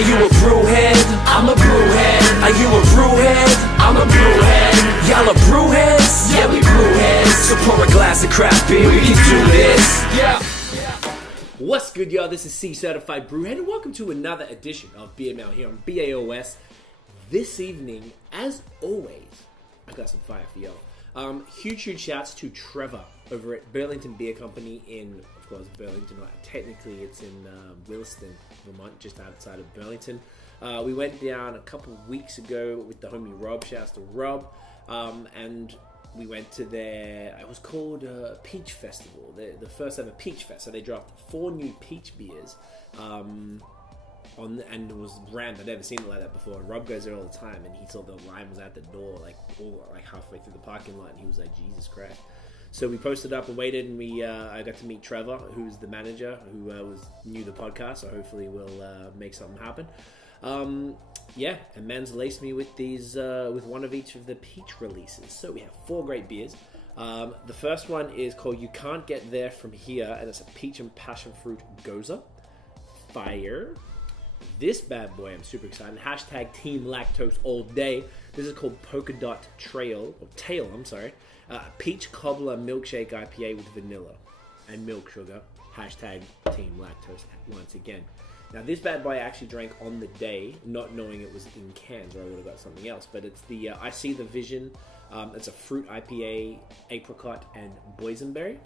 Are you a brewhead? I'm a brewhead. Are you a brewhead? I'm a brewhead. Y'all are brewheads? Yeah, we brewheads. So pour a glass of craft beer, we can do this. Yeah. What's good, y'all? This is C Certified Brewhead, and welcome to another edition of Beer Mail here on BAOS. This evening, as always, I got some fire for y'all. Huge shouts to Trevor over at Burlington Beer Company in, of course, Burlington. Technically, it's in Williston, Vermont, just outside of Burlington. We went down a couple weeks ago with the homie Rob. Shouts to Rob. And we went to their, it was called Peach Festival, the first ever Peach Fest. So they dropped 4 new peach beers. And it was brand. I'd never seen it like that before. And Rob goes there all the time, and he saw the line was at the door, like halfway through the parking lot, and he was like, "Jesus Christ!" So we posted up and waited, and I got to meet Trevor, who's the manager, who was new to the podcast. So hopefully we'll make something happen. And man's laced me with these, with one of each of the peach releases. So we have 4 great beers. The first one is called "You Can't Get There From Here," and it's a peach and passion fruit gose. Fire. This bad boy, I'm super excited. Hashtag Team Lactose all day. This is called Polka Dot Tail. Peach Cobbler Milkshake IPA with vanilla and milk sugar. Hashtag Team Lactose once again. Now this bad boy I actually drank on the day, not knowing it was in cans, or I would have got something else. But it's the I See the Vision. It's a fruit IPA, apricot and boysenberry.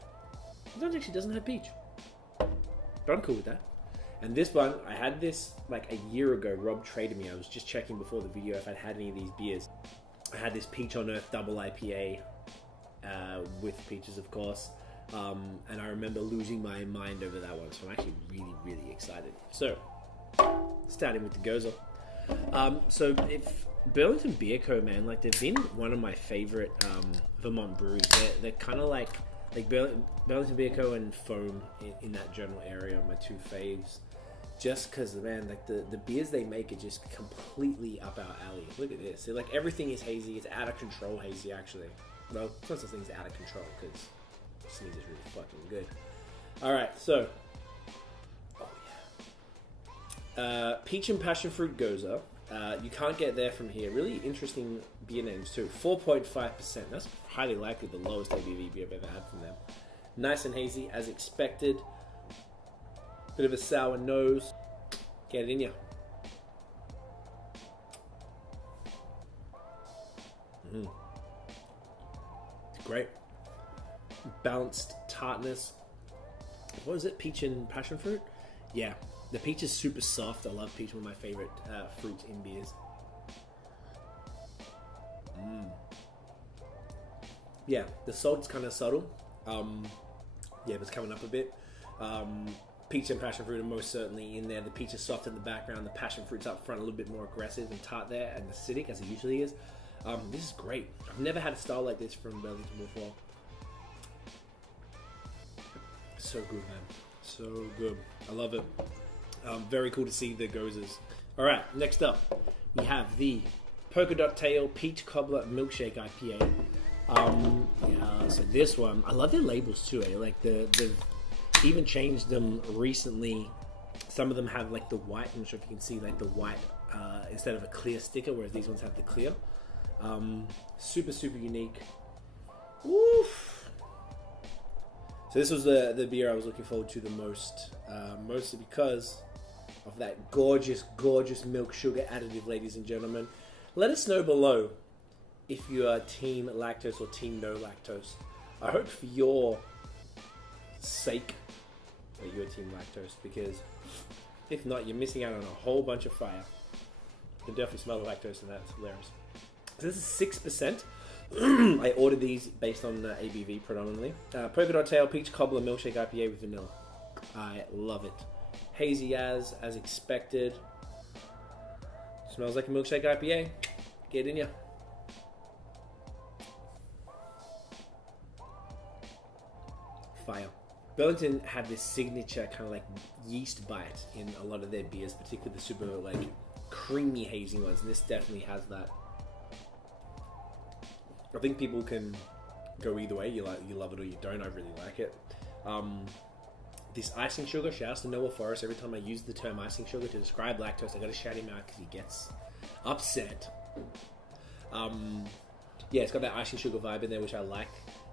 It actually doesn't have peach, but I'm cool with that. And this one, I had this like a year ago. Rob traded me. I was just checking before the video if I'd had any of these beers. I had this Peach on Earth double IPA with peaches, of course. And I remember losing my mind over that one. So I'm actually really excited. So, starting with the gose. So if Burlington Beer Co, man, like they've been one of my favorite Vermont breweries. They're kind of like Burlington Beer Co and Foam in that general area are my 2 faves. Just because, man, like the beers they make are just completely up our alley. Look at this. Like everything is hazy. It's out of control hazy, actually. Well, it's not such thing as out of control because this is really fucking good. Alright, so. Peach and passion fruit gose. You Can't Get There From Here. Really interesting beer names too. 4.5%. That's highly likely the lowest ABV beer I've ever had from them. Nice and hazy as expected. Bit of a sour nose. Get it in ya. Great. Balanced tartness. What is it? Peach and passion fruit? Yeah. The peach is super soft. I love peach, one of my favorite fruits in beers. Yeah, the salt's kind of subtle. But it's coming up a bit. Peach and passion fruit are most certainly in there. The peach is soft in the background. The passion fruit's up front, a little bit more aggressive and tart there, and acidic as it usually is. This is great. I've never had a style like this from Burlington before. So good, man. So good. I love it. Very cool to see the goses. Alright, next up, we have the Polka Dot Tail Peach Cobbler Milkshake IPA. So this one, I love their labels too. Like they've even changed them recently. Some of them have like the white. I'm not sure if you can see like the white instead of a clear sticker, whereas these ones have the clear. Super unique. Oof. So this was the beer I was looking forward to the most, mostly because of that gorgeous milk sugar additive, ladies and gentlemen. Let us know below if you are team lactose or team no lactose. I hope for your sake that you're team lactose, because if not, you're missing out on a whole bunch of fire. You can definitely smell the lactose in that. It's hilarious. So this is 6%. I ordered these based on ABV predominantly. Polka Dot Tail Peach Cobbler Milkshake IPA with vanilla. I love it. Hazy as expected. Smells like a milkshake IPA. Get in ya. Fire. Burlington had this signature kind of like yeast bite in a lot of their beers, particularly the super like creamy hazy ones, and this definitely has that. I think people can go either way. You love it or you don't. I really like it. This icing sugar, shouts to Noah Forrest. Every time I use the term icing sugar to describe lactose, I gotta shout him out because he gets upset. Yeah, it's got that icing sugar vibe in there, which I like.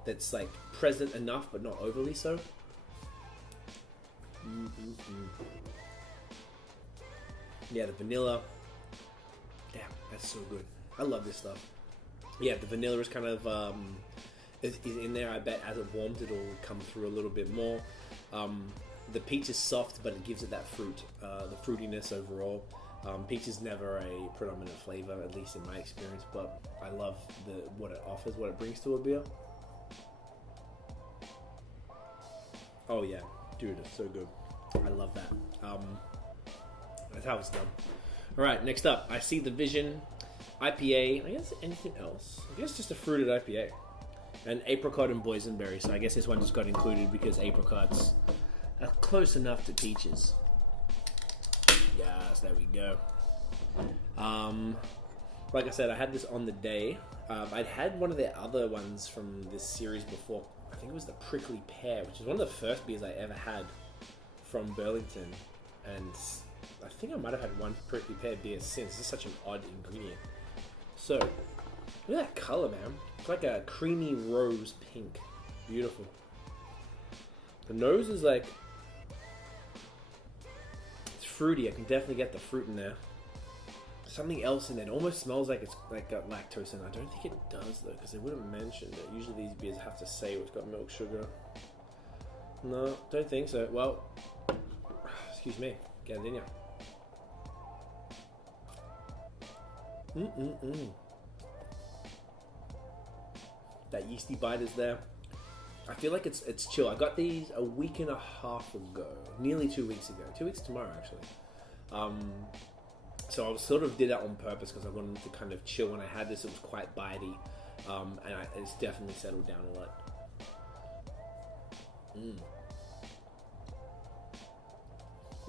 That's like present enough, but not overly so. Yeah, the vanilla. Damn, that's so good. I love this stuff. Yeah, the vanilla is kind of is in there. I bet as it warms, it'll come through a little bit more. The peach is soft, but it gives it that fruit, the fruitiness overall. Peach is never a predominant flavor, at least in my experience, but I love what it offers, what it brings to a beer. Oh yeah, dude, it's so good. I love that. That's how it's done. All right, next up, I see the Vision IPA. I guess anything else? I guess just a fruited IPA. And apricot and boysenberry. So I guess this one just got included because apricots are close enough to peaches. Yes, there we go. Like I said, I had this on the day. I'd had one of the other ones from this series before. I think it was the prickly pear, which is one of the first beers I ever had from Burlington. And I think I might have had one prickly pear beer since. This is such an odd ingredient. So, look at that color, man. It's like a creamy rose pink. Beautiful. The nose is like... it's fruity. I can definitely get the fruit in there. Something else in it. It almost smells like it's like got lactose in it. I don't think it does though, because they wouldn't mention it. Usually these beers have to say it's got milk sugar. No, don't think so. Well, excuse me. Get it in ya. That yeasty bite is there. I feel like it's chill. I got these a week and a half ago, nearly 2 weeks ago. 2 weeks tomorrow, actually. So I sort of did that on purpose because I wanted to kind of chill. When I had this, it was quite bitey, and it's definitely settled down a lot.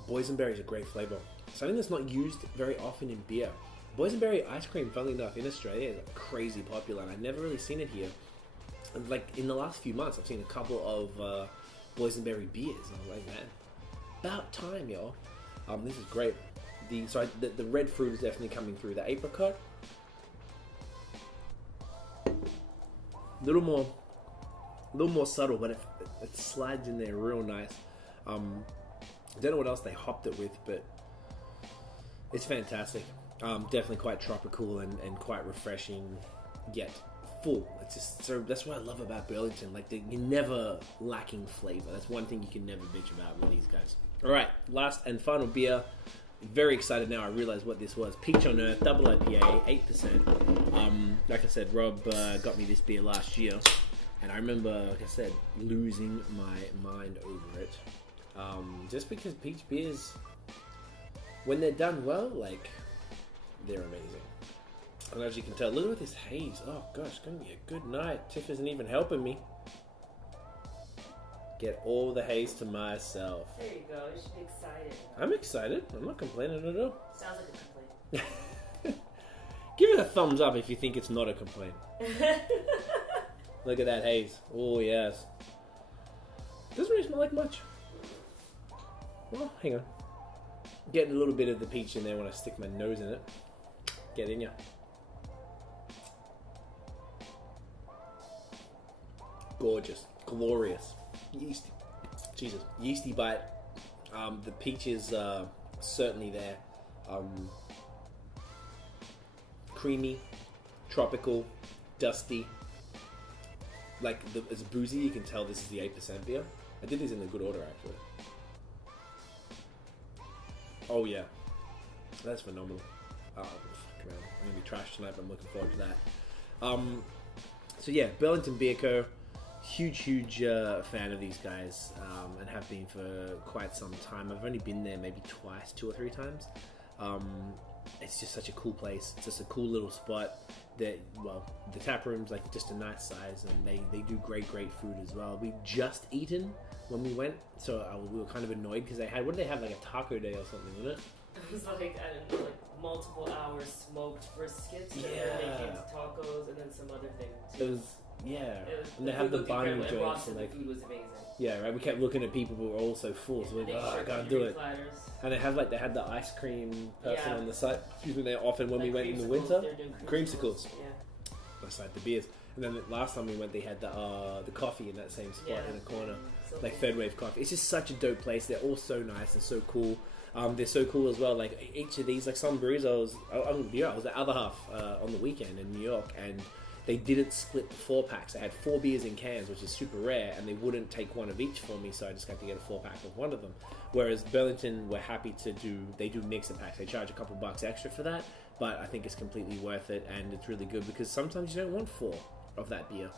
Boysenberry is a great flavor. Something that's not used very often in beer. Boysenberry ice cream, funnily enough, in Australia is crazy popular, and I've never really seen it here. And like in the last few months, I've seen a couple of boysenberry beers, and I'm like, man, about time, y'all. This is great. The red fruit is definitely coming through. The apricot, a little more subtle, but it slides in there real nice. I don't know what else they hopped it with, but it's fantastic. Definitely quite tropical and quite refreshing, yet full. It's just so that's what I love about Burlington. Like you're never lacking flavor. That's one thing you can never bitch about with these guys. All right, last and final beer. Very excited now. I realize what this was. Peach on Earth, double IPA, 8%. Like I said, Rob got me this beer last year, and I remember, like I said, losing my mind over it. Just because peach beers, when they're done well, like, they're amazing. And as you can tell, look at this haze. Oh gosh, it's going to be a good night. Tiff isn't even helping me. Get all the haze to myself. There you go. You should be excited. I'm excited. I'm not complaining at all. Sounds like a complaint. Give it a thumbs up if you think it's not a complaint. Look at that haze. Oh, yes. Doesn't really smell like much. Well, hang on. Getting a little bit of the peach in there when I stick my nose in it. Get in ya. Gorgeous. Glorious. Yeasty bite. The peach is certainly there. Creamy, tropical, dusty. Like it's boozy. You can tell this is the 8% beer. I did this in a good order actually. Oh yeah, that's phenomenal. Oh, fuck, man. I'm gonna be trash tonight, but I'm looking forward to that. So yeah, Burlington Beer Co. Huge fan of these guys, and have been for quite some time. I've only been there maybe twice, 2 or 3 times. It's just such a cool place. It's just a cool little spot. The tap room's like just a nice size, and they do great food as well. We just eaten when we went, so we were kind of annoyed because what did they have, like a taco day or something, wasn't it? It was like, I don't know, like multiple hours smoked briskets, and then they came to tacos, and then some other thing too. Yeah, It was, and they the have food the looked bun incredible. And Rob joints. said And the like, food was amazing. yeah, right. We kept looking at people who were all so full, so we're like, oh, I gotta do it. Platters. And they had the ice cream person Yeah. on the side. Excuse me. They often when we Like went in the creamsicles, winter, they're doing creamsicles. Yeah. Beside the beers. And then the last time we went, they had the coffee in that same spot Yeah. in the corner, So like cool. Third Wave Coffee. It's just such a dope place. They're all so nice and so cool. They're so cool as well. Like each of these, like some breweries, I was the other half on the weekend in New York, and they didn't split the 4-packs. They had 4 beers in cans, which is super rare, and they wouldn't take one of each for me, so I just got to get a 4-pack of one of them. Whereas Burlington were happy to do mixer packs. They charge a couple bucks extra for that, but I think it's completely worth it, and it's really good because sometimes you don't want 4 of that beer,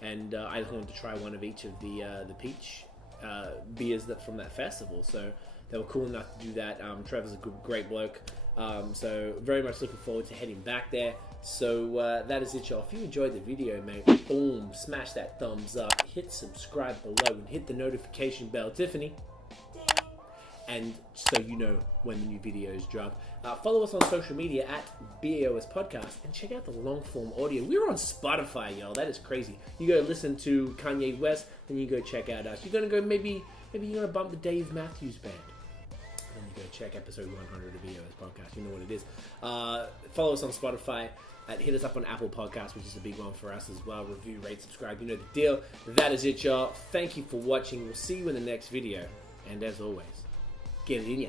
and I just wanted to try one of each of the peach beers that from that festival. So they were cool enough to do that. Trevor's a great bloke, so very much looking forward to heading back there. So that is it, y'all. If you enjoyed the video, mate, boom, smash that thumbs up, hit subscribe below, and hit the notification bell, Tiffany, and so you know when the new videos drop. Follow us on social media at BAOS Podcast, and check out the long form audio. We're on Spotify, y'all. That is crazy. You go listen to Kanye West, then you go check out us. You're gonna go maybe you're gonna bump the Dave Matthews Band. Then you go check episode 100 of BAOS Podcast. You know what it is. Follow us on Spotify. Hit us up on Apple Podcasts, which is a big one for us as well. Review, rate, subscribe. You know the deal. That is it, y'all. Thank you for watching. We'll see you in the next video. And as always, get it in ya.